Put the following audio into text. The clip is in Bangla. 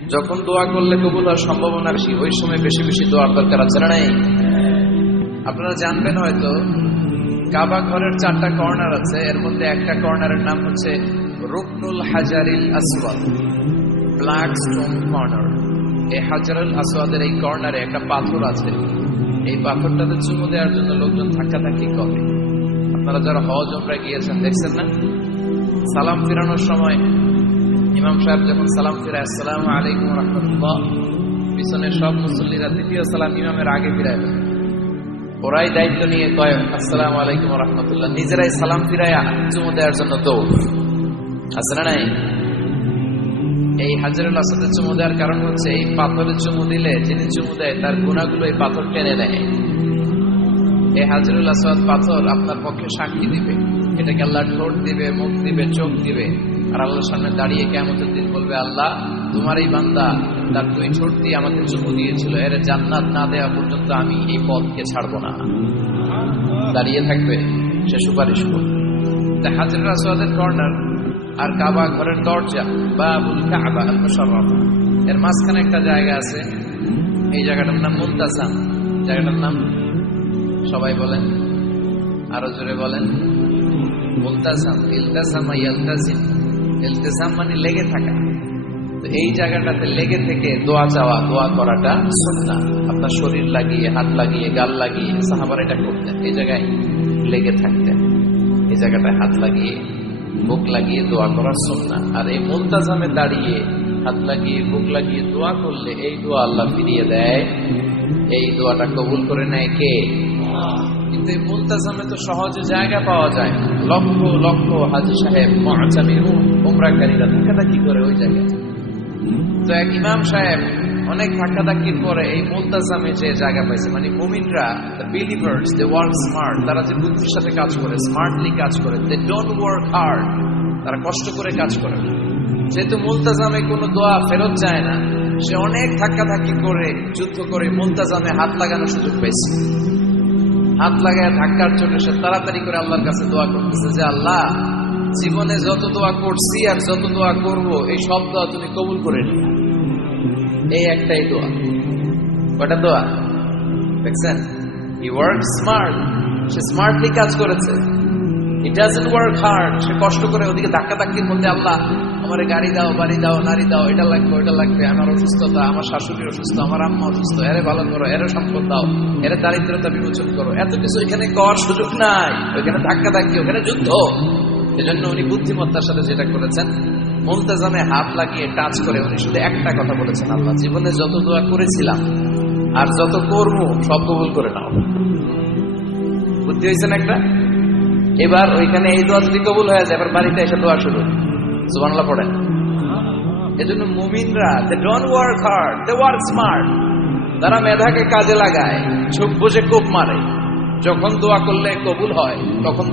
যখন দোয়া করলে কবুল হওয়ার সম্ভাবনা বেশি, ওই সময় বেশি বেশি দোয়ার দরকার আছে না? নাই? আপনারা জানবেন হয়তো কাবা ঘরের 4টা কর্নার আছে, এর মধ্যে একটা কর্নারের নাম হচ্ছে রুকনুল হাজারিল আসওয়াদ, ব্ল্যাক স্টোন কর্নার। এই হাজারুল আসওয়াদের এই কর্নারে একটা পাথর আছে। এই পাথরটাতে চুমু দেওয়ার জন্য লোকজন ধাক্কাধাক্কি করে। আপনারা যারা হজ উমরায় গিয়েছেন দেখছেন না, সালাম ফিরানোর সময় ইমাম সাহেব যখন সালাম ফিরায় আসসালামু আলাইকুম রাহমাতুল্লাহ, পিছনে সব মুসল্লিরা দ্বিতীয় সালাম ইমামের আগে ফিরায় দেয়। ওরাই দায়িত্ব নিয়ে কয় আসসালামু আলাইকুম রাহমাতুল্লাহ, নিজেরাই সালাম ফিরায় চুমু দেওয়ার জন্য দৌড়। আছে না নাই? এই হাজারুল আসওয়াদের চুমু দেওয়ার কারণ হচ্ছে এই পাথরে চুমু দিলে যিনি চুমু দেয় তার গুনাহগুলো এই পাথর টেনে নেয়। এই হাজারুল আসওয়াদ পাথর আপনার পক্ষে সাক্ষী দিবে, এটাকে আল্লাহ ঠোঁট দিবে, মুখ দিবে, চোখ দিবে, আর আল্লাহর সামনে দাঁড়িয়ে কিয়ামতের দিন বলবে, আল্লাহ তোমার এই বান্দা তার 2 ঠোঁট দিয়ে আমাকে চুমু দিয়েছিল, এর জান্নাত না দেওয়া পর্যন্ত আমি এই পথকে ছাড়বো না। দাঁড়িয়ে থাকবে, সে সুপারিশ করবে। তা হাজারুল আসওয়াদের কর্নার আর কাবা ঘরের দরজা, বাবুল কাবা আল মুশাররফ, এর মাঝখানে একটা জায়গা আছে। এই জায়গাটার নাম মুলতাজাম। জায়গাটার নাম সবাই বলেন, আরো জোরে বলেন। মুলতাজাম, ইলতাজামা ইয়ালতাজিম। ইলতিজাম মানে লেগে থাকা। তো এই জায়গাটাতে লেগে থেকে দোয়া চাওয়া, দোয়া করাটা সুন্নাহ। আপনার শরীর লাগিয়ে, হাত লাগিয়ে, গাল লাগিয়ে সাহাবারা এটা করতেন। এই জায়গায় লেগে থাকতেন, এই জায়গাটায় হাত লাগিয়ে, বুক লাগিয়ে দোয়া করার সুন্নাহ। আর এই মুলতাজামে দাঁড়িয়ে হাত লাগিয়ে, বুক লাগিয়ে দোয়া করলে এই দোয়া আল্লাহ ফিরিয়ে দেয়। এই দোয়াটা কবুল করে নেয় কে? কিন্তু এই মুলতাজামে তো সহজে জায়গা পাওয়া যায়। লক্ষ লক্ষ হাজী সাহেব, মুআতামির, উমরাকারীরা ধাক্কাধাক্কি করে ওই জায়গায়। তো এক ইমাম সাহেব অনেক ধাক্কাধাক্কির পরে এই মুলতাজামে যে জায়গা পাইছে, মানে মুমিনরা, the believers, they work smart, তারা যে বুদ্ধির সাথে কাজ করে, স্মার্টলি কাজ করে, দে ডোন্ট ওয়ার্ক হার্ড, তারা কষ্ট করে কাজ করে। যেহেতু মুলতাজামে কোনো দোয়া ফেরত যায় না, সে অনেক ধাক্কাধাক্কি করে, যুদ্ধ করে মুলতাজামে হাত লাগানোর সুযোগ পেয়েছে। হাত লাগায় ধাক্কার জন্য সে তাড়াতাড়ি করে আল্লাহর কাছে দোয়া করতেছে যে, আল্লাহ জীবনে যত দোয়া করছি আর যত দোয়া করব, এই সব দোয়া তুমি কবুল করে নিও। এই একটাই দোয়া। কয়টা দোয়া দেখছেন? He work smart, say smartly কাজ করেছে। হি ডাজন্ট ওয়ার্ক হার্ড, সে কষ্ট করে ওদিকে ধাক্কাধাক্কির মধ্যে, আল্লাহ আমার গাড়ি দাও, বাড়ি দাও, নারী দাও, এটা লাগবে, ওইটা লাগবে, আমার অসুস্থতা, আমার শাশুড়ি অসুস্থ, আমার আম্মা অসুস্থ, এরে ভালো করো, এরে সম্পদ দাও, এরে দারিদ্রতা বিমোচন করো। এত কিছু এখানে করার সুযোগ নাই। ওইখানে ধাক্কাধাক্কি, ওখানে যুদ্ধ। এজন্য উনি বুদ্ধিমত্তার সাথে যেটা করেছেন, মুলতাজামে হাত লাগিয়ে টাচ করে উনি শুধু একটা কথা বলেছেন, আল্লাহ জীবনে যত দোয়া করেছিলাম আর যত করবো সব কবুল করে নাও। বুদ্ধি হয়েছেন একটা। এবার ওইখানে এই দোয়া যদি কবুল হয়ে যায়, এবার বাড়িতে এসে দোয়া শুরু, সুবহানাল্লাহ পড়েন। এজন্য মুমিনরা, they don't work hard, they work smart. তারা মেধাকে কাজে লাগায়, ঝোঁক বুঝে কোপ মারে। যখন দোয়া করলে কবুল হয় তখন